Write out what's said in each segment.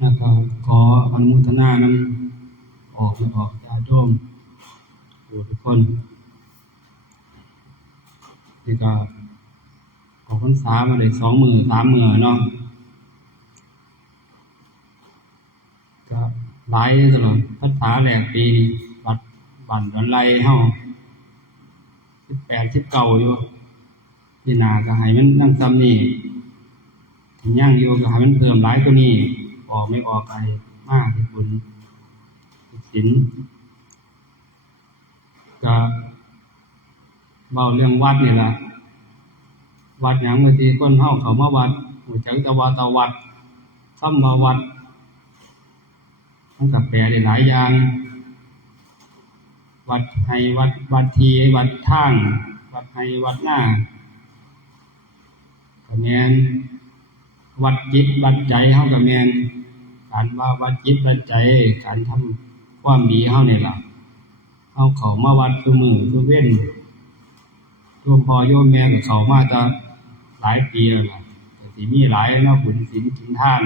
แล้วก็ขออนุโมทนานำออกญาติโยมทุกคนที่ก็ออกพรรษามาได้2 มื้อ 3 มื้อเนาะก็หลายตลอดพรรษาแรกปีบัดบั่นดอนไล่เฮา18 19อยู่ปีหน้าก็ให้มันยังซ้ำนี้ยังอยู่ก็ให้มันเพิ่มหลายกว่านี้ออกไม่ออกไปมาเฮ็ดบุญเฮ็ดศีลก็เว้าเรื่องวัดนี่ล่ะวัดหยังบางทีคนเฮาเข้ามาวัดรู้จักแต่ว่าวัดคำว่าวัดมันก็แปลได้หลายอย่างวัดให้วัดทีวัดทางวัดให้วัดหน้าก็แม่นวัดจิตวัดใจเฮาก็แม่นการว่าวัดจิตวัดใจการทำความดีเฮานี่ล่ะเฮาเข้ามาวัดซุมื้อซุเว้นโยมพ่อโยมแม่ก็เข้ามาแต่หลายปีแล้วล่ะก็สิมีหลายเนาะบุญศีลกินทาน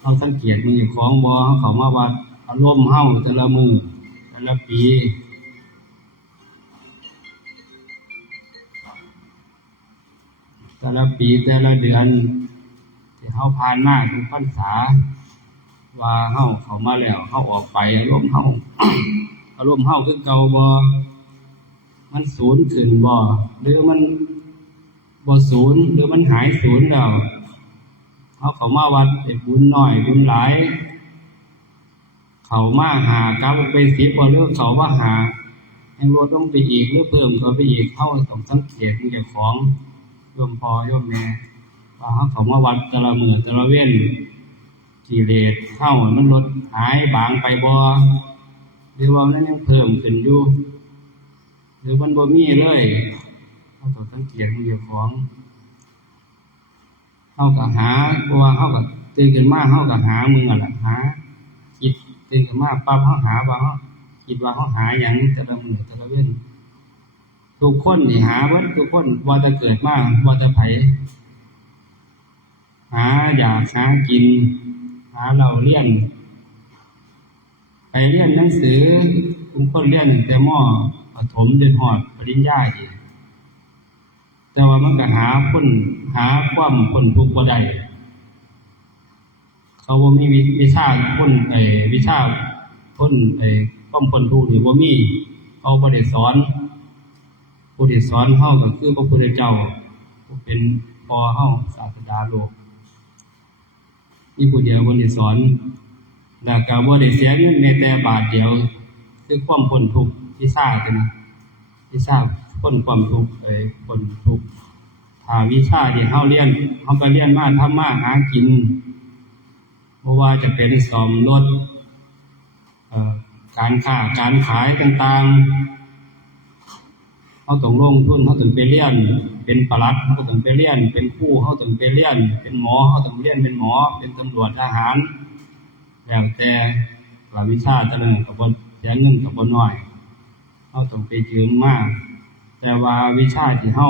เฮาสังเกตมันอยู่ของบ่เฮาเข้ามาวัดอารมณ์เฮาแต่ละมื้อแต่ละปีแต่ละเดือนที่เฮาผ่านมาทุกพรรษาว่าเฮาเข้ามาแล้วเฮาออกไปอารมณ์เฮา อารมณ์เฮาคือเก่าบ่มันสูญขึ้นบ่หรือมันบ่สูญหรือมันหายสูญแล้วเฮาเข้ามาวัดได้บุญน้อยบุญหลายเข้ามาหากลับไป10บ่หรือเข้ามาหายังลดลงไปอีกหรือเพิ่มเข้าไปอีกเฮาต้องสังเกตมันเจ้าของโยมพ่อโยมแม่ว่าเฮาเข้ามาวัดแต่ละมื้อแต่ละเว้นกิเลสเฮามันลดหายบางไปบ่หรือว่ามันยังเพิ่มขึ้นอยู่หรือมันบ่มีเลยเฮาต้องสังเกตมันเจ้าของเฮาก็หาเพราะว่าเฮาก็ตื่นขึ้นมาเฮาก็หามึงอ่ะล่ะหาคิดตื่นขึ้นมาปั๊บเฮาหาว่าเฮาคิดว่าเฮาหาหยังแต่ละมื้อแต่ละเว้นทุกคนนี่หาเบิดทุกคนว่าจะเกิดมาว่าจะไผหาอยากหากินหาเราเรียนไปเรียนหนังสือบางคนเรียนตั้งแต่ม.ประถมจนฮอดปริญญาอีกแต่ว่ามันก็หาความพ้นทุกข์บ่ได้เขาบ่มีวิชาพ้นวิชาพ้นความพ้นทุกข์นี่บ่มีเขาบ่ได้สอนผู้ที่สอนเฮาก็คือพระพุทธเจ้าผู้เป็นพ่อเฮาศาสดาโลกมีผู้เดียวคนที่สอนแล้วก็บ่ได้เสียเงินแม้แต่บาทเดียวคือความพ้นทุกข์วิชาตัวนี้วิชาพ้นความทุกข์พ้นทุกข์ถ้าวิชาที่เฮาเรียนเฮาก็เรียนมาทำมาหากินบ่ว่าจะเป็นซ่อมรถการค้าการขายต่างๆเฮาต้องลงทุนเฮาต้องไปเรียนเป็นปลัดเฮาต้องไปเรียนเป็นครูเฮาต้องไปเรียนเป็นหมอเฮาต้องเรียนเป็นหมอเป็นตำรวจทหารแล้วแต่ว่าวิชาแต่ละก็บ่เสียเงินก็บ่น้อยเฮาต้องไปยืมมาแต่ว่าวิชาที่เฮา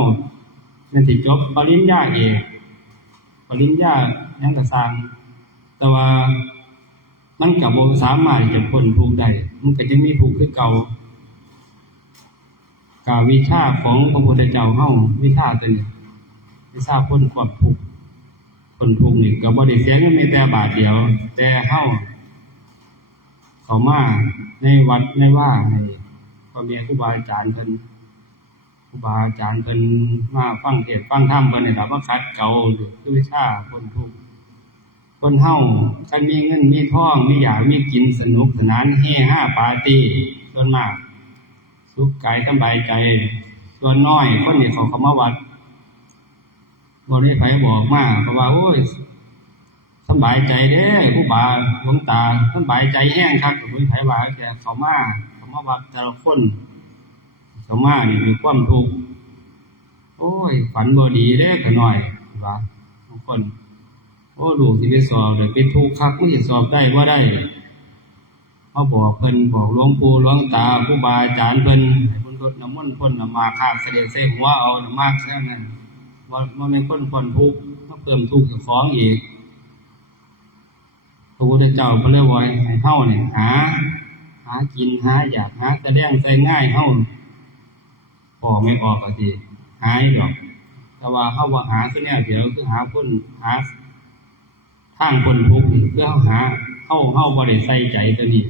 แม่นสิจบปริญญาเอกปริญญาหยังก็สร้างแต่ว่ามันก็บ่สามารถจะพ้นทุกข์ได้มันก็ยังมีทุกข์คือเก่ากับวิชาของพระพุทธเจ้าเฮาวิชาตัวนี้วิชาพ้นความทุกข์นี่ก็บ่ได้เสียเงินแม้แต่บาทเดียวแต่เฮาเข้ามาในวัดในว่าให้พ่อแม่ครูบาอาจารย์เพิ่นมาฟังเทศน์ฟังธรรมเพิ่นนี่ล่ะมาขัดเกลาคือวิชาพ้นทุกข์คนเฮาคันมีเงินมีทองมีอยากมีกินสนุกสนานเฮฮาปาร์ตี้ส่วนมากสุขกายสบายใจส่วนน้อยคนที่เขาเข้ามาวัดบ่ได้ไผบอกมาเพราะว่าโอ้ยสบายใจเด้อครูบาหลวงตาสบายใจแห้งครับบ่มีไผว่าแต่เข้ามาวัดแต่ละคนเข้ามานี่มีความทุกข์โอ้ยฝันบ่ดีเด้อก็น้อยว่าทุกคนโอ้ลูกสิไปสอบได้เป็นทุกข์คักมันสิสอบได้บ่ได้เขาบอกเพิ่นบอกหลวงปู่หลวงตาครูบาอาจารย์เพิ่นให้เพิ่นรดน้ำมนต์พ่นน้ำมาคาบเสด็จใส่หัวเอาน้ำมากแค่นั้นบ่แม่นคนพ้นทุกข์มาเพิ่มทุกข์เจ้าของอีก พระพุทธเจ้าก็เลยว่าให้เฮาเนี่ยหากินหาอยากหาแสดงใส่ง่ายเฮาพอไม่ออกก็สิหายดอกแต่ว่าเฮาว่าหาคือแนวเดียวคือหาคนหาทางคนทุกข์เพื่อเฮาบ่ได้ใส่ใจตัวนี้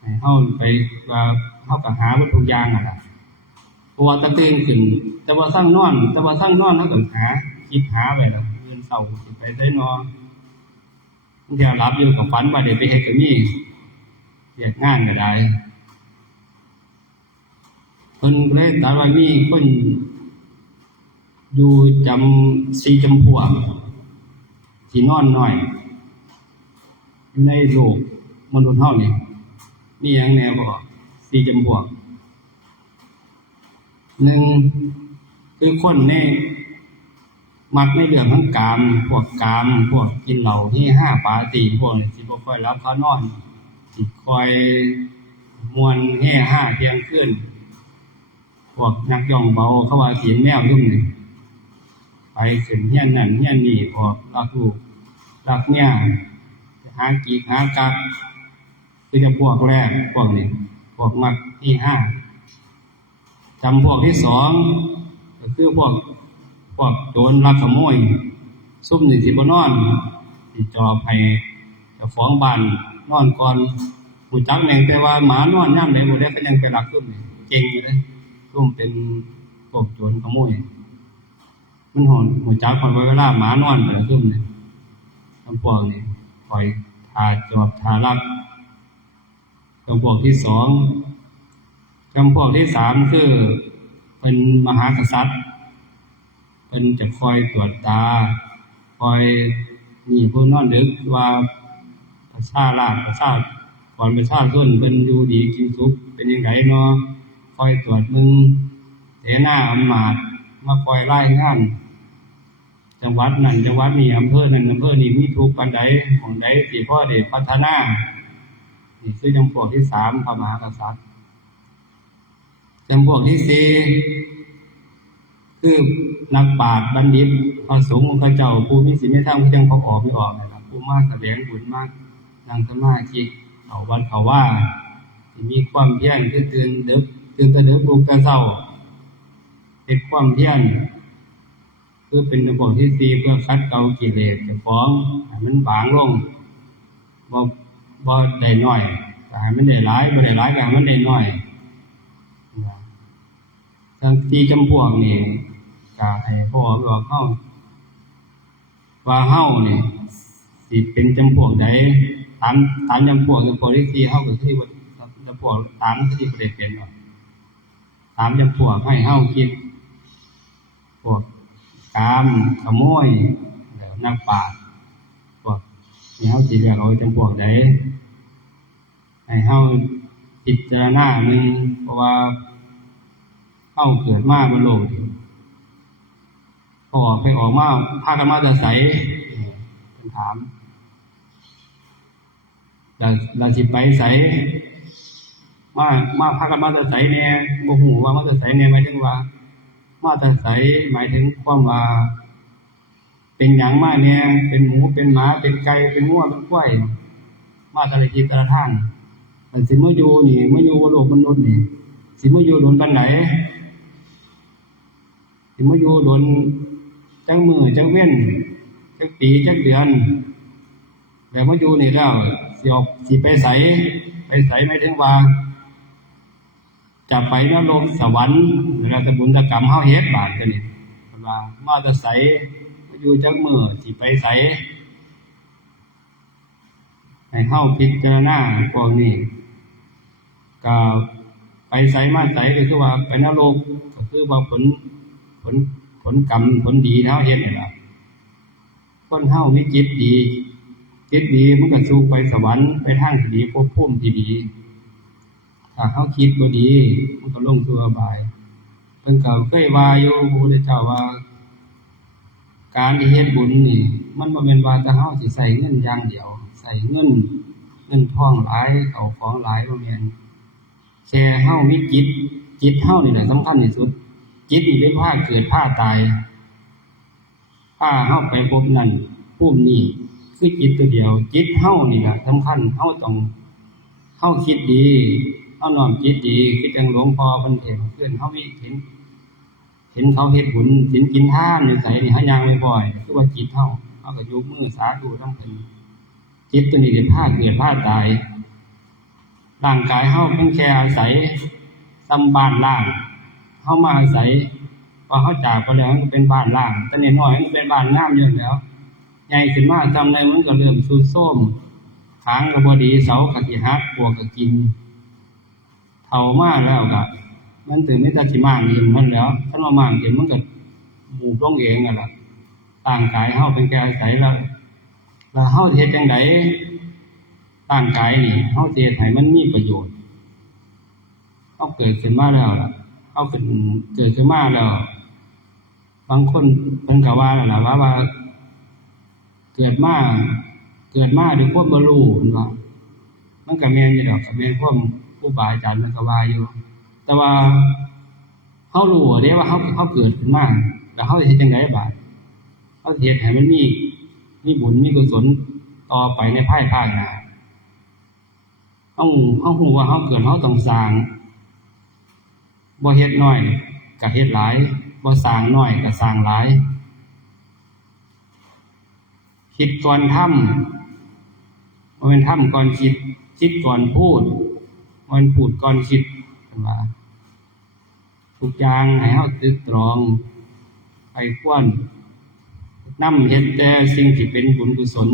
ให้เฮาไปว่าเฮาก็หาวัตถุกอย่างล่ะเพราะว่าตะเกียงขึ้นแต่ว่าสร้างนอนเฮาก็หาคิดหาไปแล้วมื้อเช้าสิไปไสนอนเดี๋ยวหลับอยู่กับฝันว่าได้ไปเฮ็ดก็มีเฮ็ดงานก็ได้เพิ่นเลยตรัสว่ามีคนอยู่จำ4จำพวกที่นอนน้อยอยู่ในโลกมนุษย์เฮานี่มีหยังแน่บ่4จำพวก1คือคนมักในเรื่องของกามพวกกินเหล้าที่5ปาร์ตี้พวกนี้สิบ่ค่อยรับเขานอนสิคอยม่วนเฮฮาเที่ยงคืนพวกนักย่องเบาเขาว่าเสียงแมวยุ่งนี่ไปขึ้นเฮียนนั่นเฮียนนี่ออกรักลูกรักเมียหากีกหากักคือจะพวกแรกพวกนี้พวกมักที่5จำพวกที่2ก็คือพวกโจรลักขโมยซุ่มนี่สิบ่นอนสิจอบให้เจ้าของบ้านนอนก่อนรู้จักแม่งแต่ว่าหมานอนยามใดบ่ได้ก็ยังไปลักซุ่มนี่เก่งอยู่เด้ซุ่มเป็นพวกโจรขโมยมันรู้จักพอเวลาหมานอนไปซุ่มนี่พวกนี้คอยจอบลักจำพวกที่2จำพวกที่3คือเป็นมหากษัตริย์เพิ่นจะคอยตรวจตาคอยมีผู้นอนดึกว่าประชาชนเพิ่นอยู่ดีกินสุขเป็นจังไดเนาะคอยตรวจมึงเสนาอำมาตย์มาคอยรายงานจังหวัดนั้นจังหวัดนี้อำเภอนั้นอำเภอนี้มีทุกข์ปานใดของใดที่พอได้พัฒนานี่คือจำพวกที่3พระมหากษัตริย์จำพวกที่4คือนักปราชญ์บัณฑิตพระสงฆ์พระเจ้าผู้มีศีลมีธรรมผู้จังพอออกไม่ออกนะครับผู้มาแสดงบุญมากนั่งสมาธิเอาวัดเขาว่ามีความเพียรคือตื่นแต่ดึกลุกแต่เช้าเป็นความเพียรคือเป็นระบบที่4เพื่อคัดเกลากิเลสเจ้าของให้มันบางลงบ่ได้น้อยแต่ให้มันได้หลายบ่ได้หลายก็ให้มันได้น้อยทั้ง4จำพวกนี่ก็ให้พ่อบอกเฮาว่าเฮานี่สิเป็นจำพวกใดตามจำพวกที่4เฮาก็คือว่าจำพวกตามที่บ่ได้เป็นตามจำพวกให้เฮาคิดพวกกามขโมยแล้วนักปราชญ์พวกนี่เฮาสิเลือกเอาจำพวกใดให้เฮาพิจารณาหนึ่งเพราะว่าเฮาเกิดมาบนโลกนี้ออกมาพากันมาจะใสถามเราสิไปใสมาพากันมาจะใสแน่บ่ฮู้ว่ามาจะใสแน่หมายถึงว่ามาจะใสหมายถึงความว่าเป็นหยังมาแน่เป็นหมูเป็นหมาเป็นไก่เป็นงัวเป็นควายมาแต่ละทิศแต่ละทางมันสิมาอยู่นี่มาอยู่บนโลกมนุษย์นี่สิมาอยู่โดนปานไหนสิมาอยู่โดนจังมือจังเว้นจังปีจังเดือนแล้วมาอยู่นี่แล้วสิไปไสหมายถึงว่าจะไปนรกสวรรค์แล้วแต่บุญกรรมเฮาเฮ็ดบาดกันนี่ว่ามาจะไสมาอยู่จังมือสิไปไสให้เฮาพิจารณาพวกนี้ก็ไปไสมาไสก็คือว่าไปนรกก็คือว่าผลกรรมผลดีเฮาเฮ็ดนี่ล่ะคนเฮามีจิตดีมันก็สู่ไปสวรรค์ไปทางที่ดีภพภูมิที่ดีถ้าเฮาคิดบ่ดีมันก็ลงสู่อบายเพิ่นก็เคยว่าอยู่พระพุทธเจ้าว่าการที่เฮ็ดบุญนี่มันบ่แม่นว่าแต่เฮาสิใช้เงินอย่างเดียวใช้เงินทองหลายเข้าของหลายบ่แม่นแค่เฮามีจิตเฮานี่แหละสำคัญที่สุดจิตนี่เป็นพาเกิดพาตายพาเฮาไปพบนั่นภูมินี้ คือจิตตัวเดียวจิตเฮานี่ล่ะสำคัญเฮาต้องเฮาคิดดีเฮาน้อมจิตดีคือจังหลวงพ่อเพิ่นเห็นขึ้นเฮามีเห็นเขาเฮ็ดบุญศีลกินทานอยู่ไสนี่เฮาย่างบ่อยๆคือว่าจิตเฮาก็ยกมือสาธุนำเพิ่นจิตตัวนี้เป็นพาเกิดพาตายร่างกายเฮาเป็นแค่อาศัยซ้ำบ้านล่างเฮามาอาศัยพอเฮาจากไปแล้วมันเป็นบ้านล่างแต่น้อยๆมันเป็นบ้านงามอยู่แล้วใหญ่ขึ้นมาทำได้มันก็เริ่มทรุดโทรมขางก็บ่ดีเสาก็สิหักปวกก็กินเฒ่ามาแล้วก็มันถึงไม่ตะสิมางอยู่มันแล้วถ้าว่ามางกินมันก็หมู่ลงเองนั่นล่ะร่างกายเฮาเป็นแค่อาศัยแล้วเฮาเฮ็ดจังได๋ร่างกายนี่เฮาสิเฮ็ดให้มันมีประโยชน์เฮาเกิดขึ้นมาแล้วล่ะเฮาเป็นเกิดขึ้นมาแล้วบางคนเพิ่นก็ว่านั่นล่ะว่าเกิดมาด้วยความบ่รู้เพิ่นว่ามันก็แม่นอยู่ดอกก็แม่นความครูบาอาจารย์เพิ่นก็ว่าอยู่แต่ว่าเฮารู้เด้ว่าเฮาเกิดขึ้นมาแล้วเฮาสิเฮ็ดจังไดบัดเฮาสิเฮ็ดให้มันมีบุญมีกุศลต่อไปในภายภาคหน้าเฮาฮู้ว่าเฮาเกิดเฮาต้องสร้างบ่เฮ็ดน้อยก็เฮ็ดหลายบ่สร้างน้อยก็สร้างหลายคิดก่อนทำบ่แม่นทำก่อนคิดคิดก่อนพูดบ่แม่นพูดก่อนคิดเพิ่นว่าทุกอย่างให้เฮาตรึกตรองไข้ควรนำเฮ็ดแต่สิ่งที่เป็นบุญกุศล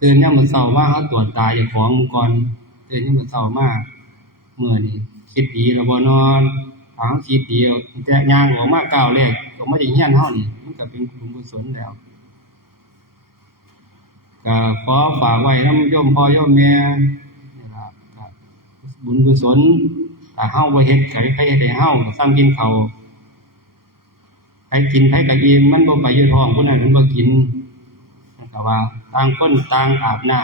ตื่นยามมื้อเช้ามาเฮาตรวจตาเจ้าของก่อนตื่นยามมื้อเช้ามามื้อนี้คิดดีแล้วบ่นอนถ้าเฮาคิดดีแต่ย่างออกมาก้าวแรกก็มาได้เฮียนเฮานี่มันก็เป็นบุญกุศลแล้วก็ขอฝากไว้นำโยมพ่อโยมแม่นี่ล่ะก็บุญกุศลถ้าเฮาบ่เฮ็ดใครเฮ็ดให้เฮาซ้ำกินข้าวใครกินไผก็อิ่มมันบ่ไปอยู่ท้องผู้นั้นเพิ่นบ่กินมันก็ว่าต่างคนต่างอาบน้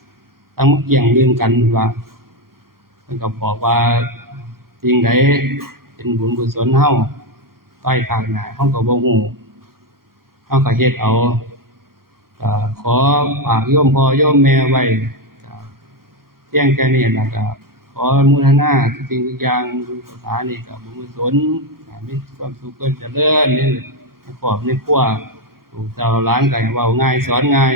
ำต่างมาเกี่ยงดื่มกันว่าเพิ่นก็บอกว่าสิ่งใดเป็นบุญกุศลเฮาใกล้ภาคหน้าเฮาก็บ่ฮู้เฮาก็เฮ็ดเอาก็ขอฝากโยมพ่อโยมแม่ไว้ก็เพียงแค่นี้ล่ะก็ขออนุโมทนาสิ่งทุกอย่างบุญสถานนี่ก็บุญกุศลมีความสุขเจริญนี่ครอบในครัวลูกเต้าหลานก็เว้าง่ายสอนง่าย